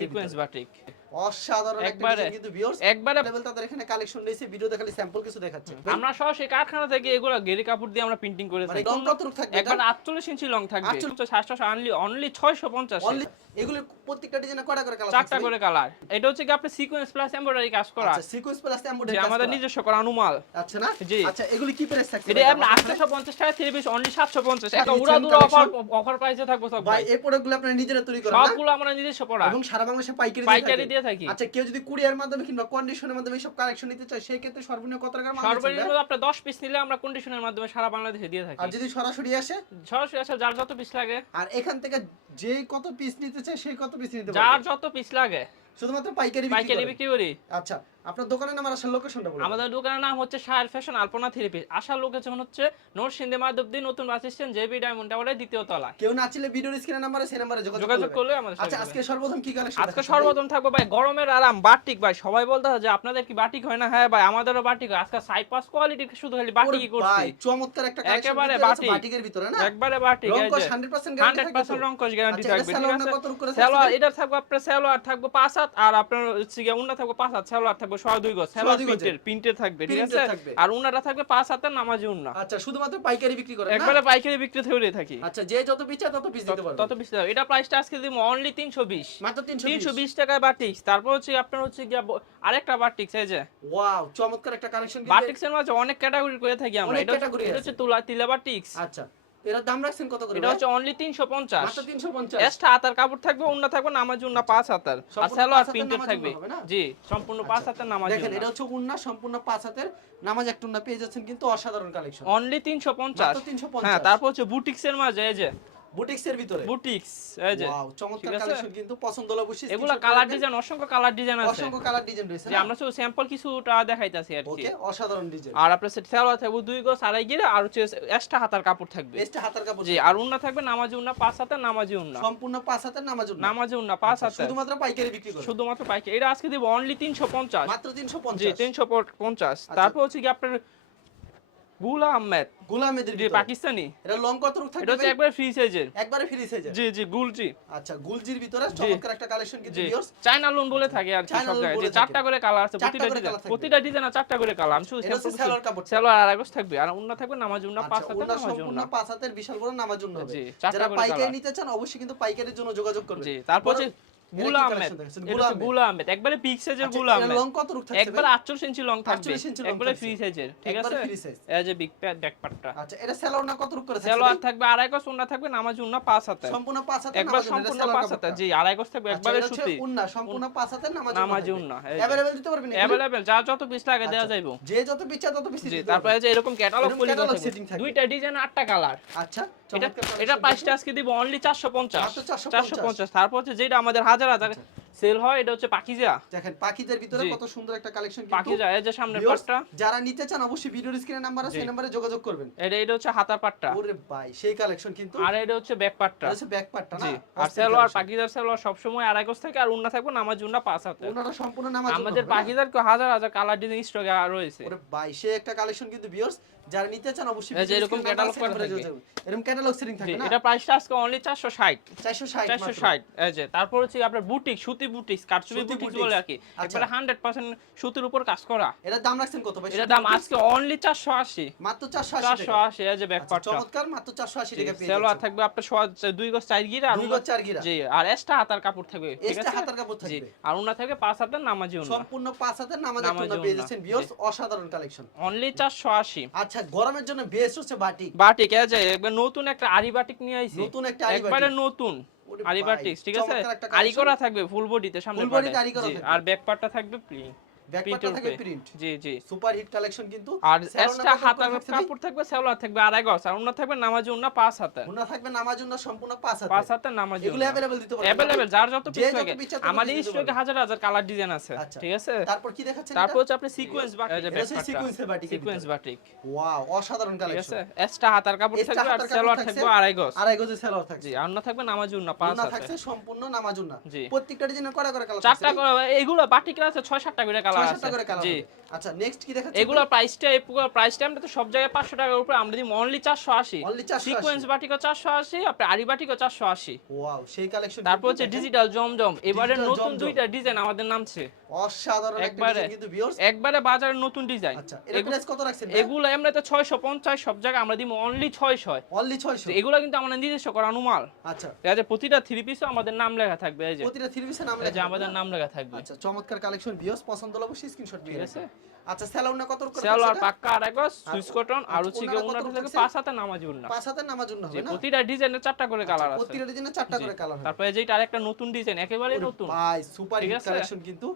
Sequence batik অসাধারণ একবারে কিন্তু ভিউয়ার্স একবারে লেভেল তাদের এখানে কালেকশন রয়েছে ভিডিওতে খালি স্যাম্পল কিছু দেখাচ্ছে। আমরা সহ সেই কারখানা থেকে এগুলো গেরি কাপড় দিয়ে আমরা প্রিন্টিং করে থাকি লং থাকবে একবার 48 ইঞ্চি লং থাকবে। 48 সাতশো অনলি অনলি 650 অনলি এগুলো প্রত্যেকটা ডিজাইনে কয়টা করে কালার চারটা করে কালার এটা হচ্ছে কি আপনি সিকোয়েন্স প্লাস এমব্রয়ডারি কাজ করা। আচ্ছা সিকোয়েন্স প্লাস এমব্রয়ডারি আমাদের নিজস্ব করা অনুমাল। আচ্ছা না? জি। আচ্ছা এগুলি কি প্রাইস থাকছে এটা আপনি 850 টাকা থ্রি পিস অনলি 750 একটা দিচ্ছেন উড়া দুরা অফার অফার প্রাইসে থাকবে সব ভাই এই প্রোডাক্টগুলো আপনারা নিজেরা তৈরি করেন সবগুলো আমরা নিজস্ব পড়া এবং সারা বাংলাদেশে পাইকারি পাইকারি দিয়ে থাকি। আচ্ছা কেউ যদি কুরিয়ার মাধ্যমে কিংবা কন্ডিশনের মাধ্যমে সব কালেকশন নিতে চায় সেই ক্ষেত্রে সর্বনিম্ন কত টাকার মাল সর্বনিম্ন আপনি 10 পিস নিলে আমরা কন্ডিশনের মাধ্যমে সারা বাংলাদেশে দিয়ে থাকি। আর যদি সরাসরি আসে? সরাসরি আসলে যার যত পিস লাগে। আর এখান থেকে যে কত পিস নিতে চায় সে কত পিস নিতে যার যত পিস লাগে। শুধুমাত্র পাইকারি বিক্রি পাইকারি। বিক্রি করি। আচ্ছা। আপনার দোকানের নাম আর আসার লোকেশনটা বলুন। আমাদের দোকানের নাম হচ্ছে শায়ার ফ্যাশন আলপনা থ্রি আসার লোকেশন হচ্ছে নরসিংদী মাধবদী নতুন বাস স্ট্যান্ড জেবি ডায়মন্ড টাওয়ারের দ্বিতীয় তলা কেউ না চিলে ভিডিওর স্ক্রিনে নাম্বারে সেই নাম্বারে যোগাযোগ করলে আমাদের আচ্ছা আজকে সর্বপ্রথম কি কালেকশন আজকে সর্বপ্রথম থাকব ভাই গরমের আরাম বাটিক ভাই। সবাই বলতে হয় যে আপনাদের কি বাটিক হয় না? হ্যাঁ ভাই আমাদেরও বাটিক হয়। আজকে সাইড পাস কোয়ালিটি শুধু খালি বাটিকই করছি। চমৎকার একটা কালেকশন একেবারে বাটিক। বাটিকের ভিতরে না? একবারে বাটিক রংকশ 100% গ্যারান্টি 100% রংকশ গ্যারান্টি আচ্ছা, থাকবে ঠিক সালোয়ার আছে? এটা থাকবে আপনার সালোয়ার থাকবে পাঁচ হাত আর আপনার হচ্ছে উন্না থাকবে পাঁচ হাত। সালোয়ার থাকবে সোয়া দুই গজ। গজের। প্রিন্টের প্রিন্টের থাকবে ঠিক আছে? আর উন্নাটা থাকবে পাঁচ হাতের নামাজি উন্না। আচ্ছা শুধুমাত্র পাইকারি বিক্রি করেন একবারে পাইকারি বিক্রি থেকে থাকি। আচ্ছা যে যত পিস তত পিস দিতে পারবে। তত বেশি দাও। এটা প্রাইসটা আজকে দিব অনলি 320 মাত্র 320 320 টাকায় বাটিক্স তারপর হচ্ছে আপনার হচ্ছে গিয়া আরেকটা বাটিক্স এই যে। ওয়াও চমৎকার একটা কালেকশন বাটিক্স এর মাঝে অনেক ক্যাটাগরি করে থাকি আমরা। এটা। হচ্ছে তুলা তিলা বাটিক্স। আচ্ছা। এর দাম রাখছেন কত করে এটা হচ্ছে অনলি 350 মাত্র 350 এক্সট্রা আতার কাপড় থাকবে অন্য থাকবে নামাজ জন্য পাঁচ আতার আর সালোয়ার প্রিন্টেড থাকবে? জি সম্পূর্ণ পাঁচ আতার নামাজ দেখেন এটা হচ্ছে উন্না সম্পূর্ণ পাঁচ আতার নামাজ এক টুন্না পেয়ে যাচ্ছেন কিন্তু অসাধারণ কালেকশন অনলি 350 মাত্র 350 হ্যাঁ তারপর হচ্ছে বুটিক্স এর মাঝে এই যে বুটিক্স এর ভিতরে? বুটিক্স এই যে। ওয়াও চমৎকার কালেকশন কিন্তু পছন্দ হলে অবশ্যই এগুলা কালার ডিজাইন অসংখ্য কালার ডিজাইন আছে। অসংখ্য কালার ডিজাইন রয়েছে যে আমরা শুধু স্যাম্পল কিছুটা দেখাইতাছি আর কি। ওকে অসাধারণ ডিজাইন আর আপনার সেট সালোয়ার থাকবে দুই গজ আড়াই গিরে আর হচ্ছে এক্সট্রা হাতার কাপড় থাকবে। বেস্ট হাতার কাপড় জি আর উন্না থাকবে নামাজি উন্না পাঁচ হাতের নামাজি উন্না। সম্পূর্ণ পাঁচ হাতের নামাজ উন্না। নামাজি উন্না পাঁচ হাতের শুধুমাত্র পাইকারি বিক্রি করে শুধুমাত্র পাইকারি এটা আজকে দিব অনলি তিনশো পঞ্চাশ। মাত্র 350 জি তিনশো পঞ্চাশ। তারপর হচ্ছে কি আপনার গুলা আহমেদ। গোলামেদের জি পাকিস্তানি। এটা লং কত রূপ এটা হচ্ছে ভাই? ফ্রি সাইজের একবারে ফ্রি সাইজের জি জি গুলজি আচ্ছা গুলজির ভিতরে চমৎকার একটা কালেকশন কিন্তু ভিউয়ার্স চায়না লোন বলে থাকে আর কি সব জায়গায়। যে চারটা করে কালার আছে প্রতিটা ডিজাইন। প্রতিটা ডিজাইন চারটা করে কালার আমি শুধু এটা কাপড় সালোয়ার আর আগস থাকবে। আর উন্না থাকবে নামাজ উন্না পাঁচ আচ্ছা হাতে নামাজ উন্না। পাঁচ হাতের বিশাল বড় হবে। যারা পাইকারি নিতে চান অবশ্যই কিন্তু পাইকারির জন্য যোগাযোগ করবে জি তারপর গুলা আহমেদ। এটা গুলা আহমেদ। একবারে পিক সাইজের আচ্ছা, গুলা আহমেদ। লং কত রূপ থাকছে একবারে 48 ইঞ্চি লং থাকবে। 48 ইঞ্চি long একবারে ফ্রি সাইজের ঠিক আছে? এই যে বিগ প্যাড ব্যাক পার্টটা আচ্ছা এটা সেলার কত রূপ করে থাকছে? থাকবে আড়াই গজ উন্না থাকবে নামাজ উন্না পাঁচ হাতে। সম্পূর্ণ পাঁচ হাতের একবার নামাজ উন্না, এটা সম্পূর্ণ পাঁচ হাতে। জি আড়াই গজ থাকবে আচ্ছা, একবারে সুতি। উন্না, সম্পূর্ণ পাঁচ হাতের নামাজ নামাজি উন্না, এই দিতে পারবেন এগুলো? যা যত পিস লাগে দেওয়া আচ্ছা, যাইবো। যে যত পিস তত পিস তারপরে। যে এরকম ক্যাটালগ পলি। দুইটা ডিজাইন আটটা কালার আচ্ছা। এটা প্রাইসটা আজকে দিব অনলি 450 মাত্র 450 450 তারপর হচ্ছে যেটা আমাদের হাজার হাজার সেল হয় এটা হচ্ছে পাকিজা। দেখেন ভিতরে কত সুন্দর একটা কালেকশন পাকিজা এই যে সামনের পাটটা। যারা নিতে চান অবশ্যই ভিডিওর স্ক্রিনে নাম্বার আছে। সেই নম্বরে যোগাযোগ করবেন। এটা এটা হচ্ছে হাতার পাটটা। ওরে ভাই সেই কালেকশন কিন্তু। আর এটা হচ্ছে ব্যাক পাটটা। এটা হচ্ছে ব্যাক পার্টটা না? আর সালোয়ার। পাকিজার সালোয়ার সবসময় আড়াই গজ থেকে আর উন্না থাকবে নামাজ উন্না পাঁচ হাতে। ওনারা সম্পূর্ণ নামাজ আমাদের পাকিজার হাজার হাজার কালার ডিজাইন স্টকে রয়েছে। ওরে ভাই সে একটা কালেকশন কিন্তু ভিউয়ার্স যারা নিতে চান অবশ্যই এই যে এরকম থাকবে। যোগাযোগ করবেন। এরকম ক্যাটালগ সেটিং থাকে না? এটা প্রাইসটা আজকে অনলি 460 460 চারশো মাত্র। ষাট এই যে। তারপর হচ্ছে আপনার বুটিক সুতি বুটিক কারচুপি বুটিক বলে আর কি। আচ্ছা। হান্ড্রেড পার্সেন্ট সুতির উপর কাজ করা। এটার দাম রাখছেন কত ভাই? এটার দাম আজকে অনলি চারশো আশি। মাত্র 480 চারশো টাকা। আশি এই যে ব্যাক আচ্ছা, পার্টটা চমৎকার মাত্র 480 টাকা পেয়ে যাচ্ছেন। থাকবে আপনার সোয়া- দুই গজ চার গিরা আর দুই গজ চার গিরা। জি আর এক্সট্রা হাতার কাপড় থাকবে ঠিক আছে? হাতার কাপড় থাকবে। আর উন্না থাকবে পাঁচ হাতের নামাজি উন্না সম্পূর্ণ পাঁচ হাতের নামাজ একটা পেয়ে যাচ্ছেন ভিউয়ার্স অসাধারণ কালেকশন অনলি চারশো আশি। আচ্ছা গরমের জন্য বেস্ট হচ্ছে বাটিক। বাটিক এই যে একবার নতুন একটা আরি বাটিক নিয়ে আইছি। নতুন একটা আরি একবারে নতুন আরি বাটিক ঠিক আছে? আরি করা থাকবে ফুল বডিতে সামনে ফুল বডিতে আরি করা থাকবে। আর ব্যাক পার্টটা থাকবে প্লেন ব্যাক পার্টটা প্রিন্ট জি জি। সুপার হিট কালেকশন কিন্তু আর এক্সট্রা হাতার? কাপড় থাকবে সেলোয়ার থাকবে আড়াই গজ। আর থাকবে নামাজি উন্না পাঁচ হাতে। ওনা থাকবে নামাজ সম্পূর্ণ পাঁচ হাতে। পাঁচ হাতে নামাজি এগুলো অ্যাভেলেবল দিতে পারবেন। অ্যাভেলেবেল যার যত পিস লাগে। পিস চায় তত আমাদের স্টকে হাজার হাজার কালার ডিজাইন আছে। আচ্ছা। ঠিক আছে? তারপর কি দেখাচ্ছেন তারপর হচ্ছে আপনি সিকোয়েন্স বা এই যে এটা হচ্ছে ব্যাক sequence এর বাটিকের সিকোয়েন্স বাটিক ওয়াও অসাধারণ কালেকশন আছে? এক্সট্রা হাতার কাপড় থাকবে আর সেলোয়ার থাকবে আড়াই গজ। আড়াই গজের সেলার থাকছে। জি আর উন্না থাকবে নামাজি উন্না পাঁচ হাতে। থাকছে সম্পূর্ণ নামাজ উন্না প্রত্যেকটা করে কালার চারটা বাটিক আছে ছয় সাতটা করে কালার জি। আচ্ছা নেক্সট কি প্রাইসটা প্রাইসটা আমরা তো সব জায়গায় পাঁচশো টাকার উপরে আমরা দিই। অনলি চারশো আশি। অনলি 480 সিকোয়েন্স বাটিকো চারশো আশি আপনার আরি বাটিকো চারশো আশি। ওয়াও সেই কালেকশন তারপর হচ্ছে ডিজিটাল জমজম। এবারে নতুন দুইটা ডিজাইন আমাদের নামছে। অসাধারণ একটা ডিজাইন কিন্তু ভিউয়ার্স একবারে বাজারের নতুন ডিজাইন আচ্ছা এটা প্রাইস কত রাখছেন এগুলো আমরা তো ছয়শো পঞ্চাশ সব জায়গায় আমরা অনলি ছয়শো। অনলি 600 এগুলো কিন্তু আমাদের নিজস্ব করা অনুমাল। আচ্ছা। এই প্রতিটা থ্রি পিসও আমাদের নাম লেখা থাকবে এই যে। প্রতিটা থ্রি পিসের নাম লেখা আমাদের নাম লেখা থাকবে। আচ্ছা চমৎকার কালেকশন ভিউয়ার্স পছন্দ হলে অবশ্যই স্ক্রিনশট দিয়ে ঠিক রাখবেন। আছে আচ্ছা স্যালাউনা কত করে পাক্কা সুইস কটন আর আচ্ছা, ওনারা থেকে পাঁচ হাতে নামাজ উন্না। পাঁচ হাতে নামাজ হবে না? প্রতিটা ডিজাইনের চারটা করে কালার আচ্ছা, আছে। প্রতিটা ডিজাইনে চারটা করে কালার হবে। তারপরে যেটা আরেকটা নতুন ডিজাইন একেবারে নতুন। ভাই সুপার হিট কালেকশন কিন্তু।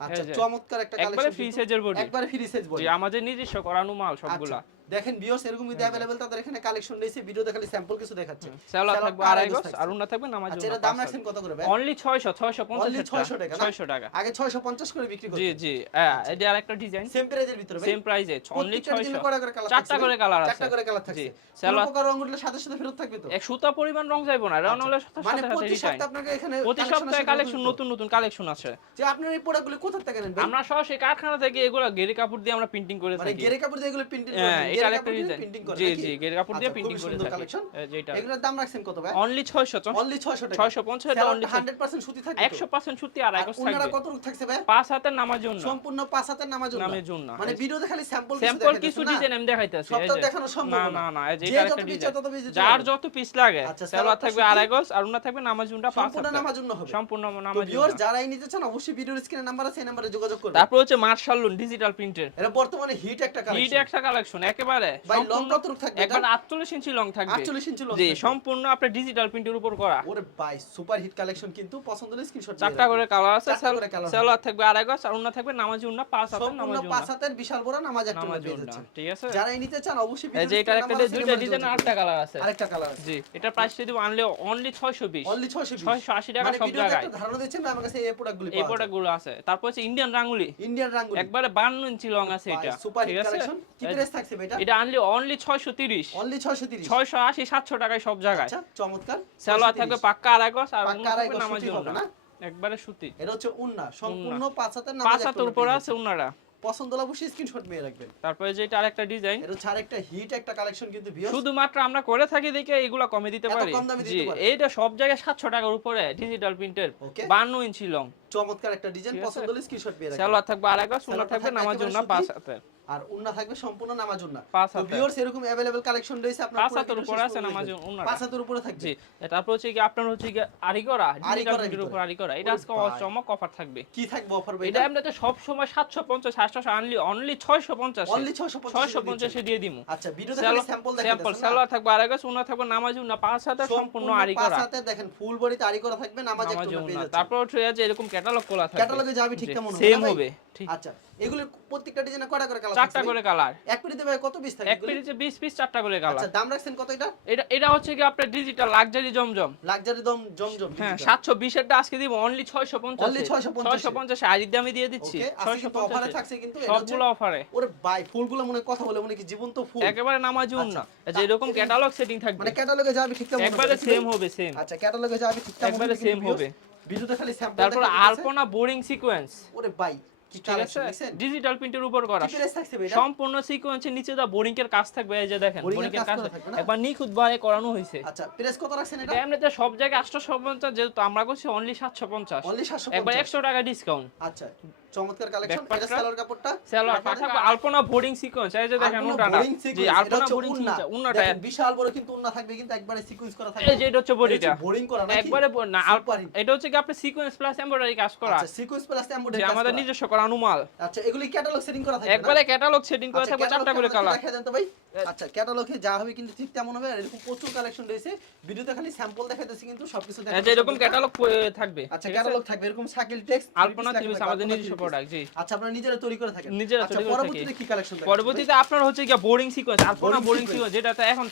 আচ্ছা চমৎকার একটা একবারে ফ্রি সাইজের বডি একবারে ফ্রি সাইজ বডি আমাদের নিজস্ব করানো মাল সবগুলা। আচ্ছা, দেখেন ভিউয়ার্স এরকম যদি अवेलेबल তাদের এখানে কালেকশন রয়েছে ভিডিওতে খালি স্যাম্পল কিছু দেখাচ্ছে সেলোয়ার Salwar থাকবে আর আড়াই একশ গজ থাকছে। আর উন্না থাকবে নামাজ আচ্ছা এটা দাম রাখছেন কত করে ভাই অনলি 600 650 Only 600 টাকা না? 600 টাকা আগে 650 করে বিক্রি জি করতেন জি হ্যাঁ এটা আরেকটা ডিজাইন সেম প্রাইজের ভিতরে ভাই সেম প্রাইসে অনলি প্রত্যেকটা ডিজাইনে 600 কয়টা করে কালার চারটা করে কালার আছে চারটা করে কালার থাকছে জি কোনো সেলোয়ার প্রকার রং উঠলে সাথে সাথে ফেরত থাকবে তো এক সুতা পরিমাণ রং যাইবো না রং হলে সাথে মানে সাথে প্রতি রিটার্ন সপ্তাহে আপনাকে এখানে প্রতি collection সপ্তাহে আসে কালেকশন নতুন নতুন নতুন কালেকশন আছে যে আপনার এই প্রোডাক্টগুলো কোথা থেকে নেন ভাই আমরা সরাসরি কারখানা থেকে এগুলো গেরি কাপড় দিয়ে আমরা প্রিন্টিং করে মানে থাকি গেরে কাপড় দিয়ে এগুলো প্রিন্টিং হ্যাঁ করে এটা আরেকটা ডিজাইন জি জি গেরি কাপড় দিয়ে প্রিন্টিং করে সুন্দর থাকি। যেটা এগুলোর দাম রাখছেন কত ভাই? অনলি 600 অনলি 600 টাকা। 650 এটা অনলি 100% সুতি থাকবে 100% সুতি আর আর একশ ওনারা কত থাকছে ভাই? পাঁচ হাতের নামার জন্য সম্পূর্ণ পাঁচ হাতের নামার জন্য নামের জন্য মানে ভিডিওতে খালি স্যাম্পল স্যাম্পল কিছু ডিজাইন আমি দেখাইতেছি এই সবটা দেখানো সম্ভব না এই যে ডিজাইন যার যত পিস লাগে আচ্ছা, থাকবে সুতি। আড়াই গজ আর থাকবে পাঁচ সম্পূর্ণ নামার জন্য হবে। সম্পূর্ণ তো নামাজ যারাই নিতে চান অবশ্যই ভিডিওর স্ক্রিনে নাম্বার আছে এই নম্বরে যোগাযোগ করবেন। তারপর হচ্ছে মার্শাল ডিজিটাল প্রিন্টের এটা বর্তমানে হিট একটা হিট একটা কালেকশন একেবারে ভাই লং থাকবে একবার 48 ইঞ্চি লং থাকবে। 48 ইঞ্চি long জি সম্পূর্ণ ডিজিটাল প্রিন্টের উপর করা। ওরে ভাই সুপার হিট কালেকশন কিন্তু পছন্দ হলে স্ক্রিনশট চারটা করে কালার আছে থাকবে আড়াই গজ আর উন্না থাকবে নামাজি উন্না পাঁচ হাতের নামাজি পাঁচ হাতের বিশাল বড় নামাজ একটা নামাজি পেয়ে উন্না যাচ্ছেন। ঠিক আছে। যারাই নিতে চান অবশ্যই এই যে এটা একটা দুইটা ডিজাইন আটটা কালার আছে। আরেকটা কালার আছে। জি এটা প্রাইস যদি আনলে অনলি 620 অনলি 620 680 টাকা মানে সব জায়গায়। ধারণা দিচ্ছেন আমার কাছে এই প্রোডাক্টগুলি এই প্রোডাক্টগুলো আছে। তারপর হচ্ছে ইন্ডিয়ান রাঙ্গুলি। ইন্ডিয়ান রাঙ্গুলি। একবারে 52 ইঞ্চি লং আছে এটা। সুপার হিট কালেকশন কি প্রাইস থাকছে এটা? এটা আনলি অনলি 630 অনলি 630 680 700 টাকায় সব জায়গায়। আচ্ছা চমৎকার। সেলোয়ার 630 থাকবে পাক্কা আড়াই গজ আর পাক্কা উন্না আড়াই গজ হবে না? একবারে সুতি। এটা হচ্ছে উন্না সম্পূর্ণ নামাজ উপরে আছে উন্নাটা পছন্দ হলে অবশ্যই স্ক্রিনশট রাখবেন। তারপরে যেটা আরেকটা ডিজাইন এটা হচ্ছে আরেকটা হিট একটা কালেকশন কিন্তু শুধুমাত্র আমরা করে থাকি দেখে এগুলা কমে দিতে পারি। কম দামে দিতে পারি। এইটা সব জায়গায় সাতশো টাকার উপরে ডিজিটাল প্রিন্টের Okay. বান্ন ইঞ্চি লং চমৎকার একটা ডিজাইন পছন্দ হলে স্ক্রিনশট মেয়ে রাখবেন। সেলোয়ার থাকবে আড়াই গজ থাকবে নামাজ উন্না পাঁচ হাতের। আর উন্না থাকবে সম্পূর্ণ নামাজ উন্না পাঁচ তো হাতের। ভিউয়ার্স এরকম अवेलेबल কালেকশন রয়েছে আপনার পাঁচ পুরো হাতের video উপরে শেষ আছে পর্যন্ত নামাজ দেখবেন। উন্নাটা। পাঁচ হাতের উপরে থাকবে জি তারপর হচ্ছে কি আপনার হচ্ছে কি আরি করা ডিজিটাল করার প্রিন্টের ভিতরে। উপর আরি করা এটা ওরে আজকে ভাই। চমক অফার থাকবে কি থাকবে অফার ভাই এটা আমরা তো সব সময় সাতশো পঞ্চাশ সাতশো আনলি অনলি ছয়শো পঞ্চাশ অনলি 650 ছয়শো পঞ্চাশে দিয়ে দিমু আচ্ছা ভিডিওতে খালি স্যাম্পল স্যাম্পল দেখাচ্ছেন সেলোয়ার থাকবে আড়াই গজ উন্না থাকবে নামাজ উন্না পাঁচ হাতের সম্পূর্ণ আরি করা পাঁচ হাতে দেখেন ফুল বডিতে আরি করা থাকবে নামাজ নামাজ একটা পেয়ে উন্না যাচ্ছে তারপর হচ্ছে যে এরকম ক্যাটালগ খোলা থাকবে ক্যাটালগে যাবে ঠিক তেমন হবে সেম না ভাই? হবে ঠিক আচ্ছা এগুলো প্রত্যেকটা ডিজাইনে কয়টা করে কালার চারটা করে কালার এক পিরিতে ভাই কত পিস থাকে? এক পেজে বিশ পিস চারটা করে কালার আচ্ছা দাম রাখছেন কত এটা? এটা এটা হচ্ছে কি আপনার ডিজিটাল লাক্সারি জমজম। লাক্সারি দম জমজম হ্যাঁ সাতশো বিশেরটা আজকে দিব অনলি ছয়শো পঞ্চাশ। Only 650 ছয়শো দামে দিয়ে দিচ্ছি। ওকে আজকে ছয়শো কিন্তু অফারে থাকছে কিন্তু সবগুলো অফারে ওরে ভাই ফুলগুলো মনে কথা বলে মনে কি জীবন্ত ফুল। একেবারে নামাজি উন্না। আচ্ছা, যে এরকম ক্যাটালগ সেটিং থাকবে। মানে ক্যাটালগে যাবে একবারে সেম হবে সেম আচ্ছা ক্যাটালগে যাবে ঠিক একবারে same হবে। ভিডিওতে খালি স্যাম্পল তারপর আলপনা বোরিং সিকোয়েন্স ওরে ভাই ঠিক আছে? ডিজিটাল প্রিন্টের উপর করা। সম্পূর্ণ সিকোয়েন্সের নিচে দা বোরিং এর কাজ থাকবে এই যে দেখেন বোরিং এর কাজ? একবার নিখুঁত ভাবে করানো হয়েছে। আচ্ছা প্রাইস কত রাখছেন এটা? এমনিতে সব জায়গায় আটশো পঞ্চাশ যেহেতু আমরা করছি অনলি সাতশো পঞ্চাশ। অনলি 750 একবার একশো টাকা ডিসকাউন্ট আচ্ছা চমৎকার কালেকশন Backpack সালোয়ার কাপড়টা? সেলোয়ার রাখা থাকবে থাকবে। আলপনা বোরিং সিকোয়েন্স এই যে দেখেন উন্নাটা। জি আলপনা হচ্ছে বোরিং উন্নাটা বিশাল বড় কিন্তু উন্না থাকবে কিন্তু একবারে সিকোয়েন্স করা থাকবে। এই যে এটা হচ্ছে বডিটা বোরিং করা নাকি? একবারে না আল- Super hit। এটা হচ্ছে কি আপনি সিকোয়েন্স প্লাস এমব্রয়ডারি কাজ করা। আচ্ছা সিকোয়েন্স প্লাস এমব্রয়ডারি আমাদের নিজস্ব করা অনুমাল আচ্ছা এগুলি ক্যাটালগ সেটিং করা থাকে একবারে ক্যাটালগ সেটিং করা থাকে চারটা করে কালার দেখা দেন তো ভাই। আচ্ছা ক্যাটালগে যা হবে কিন্তু ঠিক তেমন হবে এরকম প্রচুর কালেকশন রয়েছে। ভিডিওতে খালি স্যাম্পল দেখাইতেছি কিন্তু সবকিছু দেখানো এরকম ক্যাটালগ থাকবে। আচ্ছা ক্যাটালগ থাকবে এরকম সাইকেল টেক্সট আলপনা থ্রিপিস আমাদের নিজস্ব প্রোডাক্ট জি। আচ্ছা আপনারা নিজেরা তৈরি করে থাকেন। নিজেরা আচ্ছা তৈরি করে। পরবর্তীতে কি কালেকশন পরবর্তীতে আপনার হচ্ছে কি boring sequence Alpana Boring boring sequence যেটাতে এখন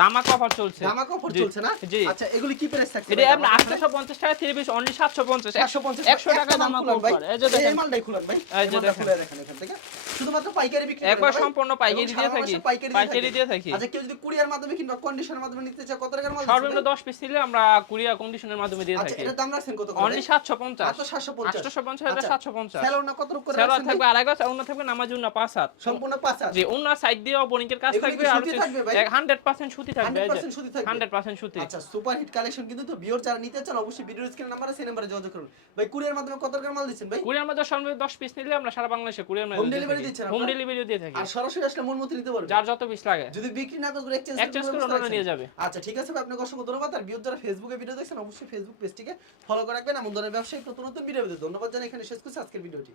দামাক অফার চলছে। কাপড় জি, চলছে না? জি। আচ্ছা এগুলি কি প্রাইস থাকছে? এটা আপনি আটশো পঞ্চাশ টাকা থ্রি পিস অনলি সাতশো পঞ্চাশ একশো 150 একশো টাকা দামাক অফার এই যে দেখেন। এই মালটাই খুলেন ভাই। এই যে দেখেন। দেখেন এখান থেকে। শুধুমাত্র পাইকারি বিক্রি একবার সম্পূর্ণ পাইকারি দিয়ে থাকি পাইকারি দিয়ে থাকি। আচ্ছা কেউ যদি কুরিয়ার মাধ্যমে কিংবা কন্ডিশনের মাধ্যমে নিতে চায় কত টাকার মাল সর্বনিম্ন ভাই? দশ পিস নিলে আমরা কুরিয়া কন্ডিশনের মাধ্যমে দিয়ে আচ্ছা থাকি। এটা দাম রাখছেন কত করে? অনলি সাতশো পঞ্চাশ। মাত্র 750 আটশো পঞ্চাশ হাজার আচ্ছা, সাতশো পঞ্চাশ। স্যালোর না কত রূপ করে থাকবে ভাই? আড়াই গজ অন্য থাকবে নামাজ উন্না পাঁচ হাত। সম্পূর্ণ পাঁচ হাত। জি সাইড দিয়ে কাজ থাকবে আর সুতি থাকবে ভাই? হান্ড্রেড পার্সেন্ট সুতি থাকবে 100% সুতি থাকবে? হান্ড্রেড পার্সেন্ট সুতি। আচ্ছা সুপার হিট কালেকশন কিন্তু তো বিয়র যারা নিতে চান অবশ্যই ভিডিও স্ক্রিন নাম্বারে সেই নাম্বারে যোগাযোগ করুন। ভাই কুরিয়ার মাধ্যমে কত টাকার মাল দিচ্ছেন ভাই? কুরিয়ার মধ্যে সর্বনিম্ন দশ পিস নিলে আমরা সারা বাংলাদেশে কুরিয়ার Home delivery দিচ্ছেন হোম? ডেলিভারিও দিয়ে থাকি। আর সরাসরি আসলে মন মতো নিতে পারবে যার যত পিস লাগে। যদি বিক্রি না করে এক্সচেঞ্জ এক্সচেঞ্জ করে নিয়ে যাবে। আচ্ছা ঠিক আছে আপনাকে অসংখ্য ধন্যবাদ। আর বিয়োগ যারা ফেসবুকে ভিডিও দেখছেন অবশ্যই ফেসবুক পেজটিকে ফলো করে রাখবেন। এমন ধরনের ব্যবসায়িক নতুন নতুন ভিডিও পেতে ধন্যবাদ জানাই। এখানে শেষ করছি আজকের ভিডিওটি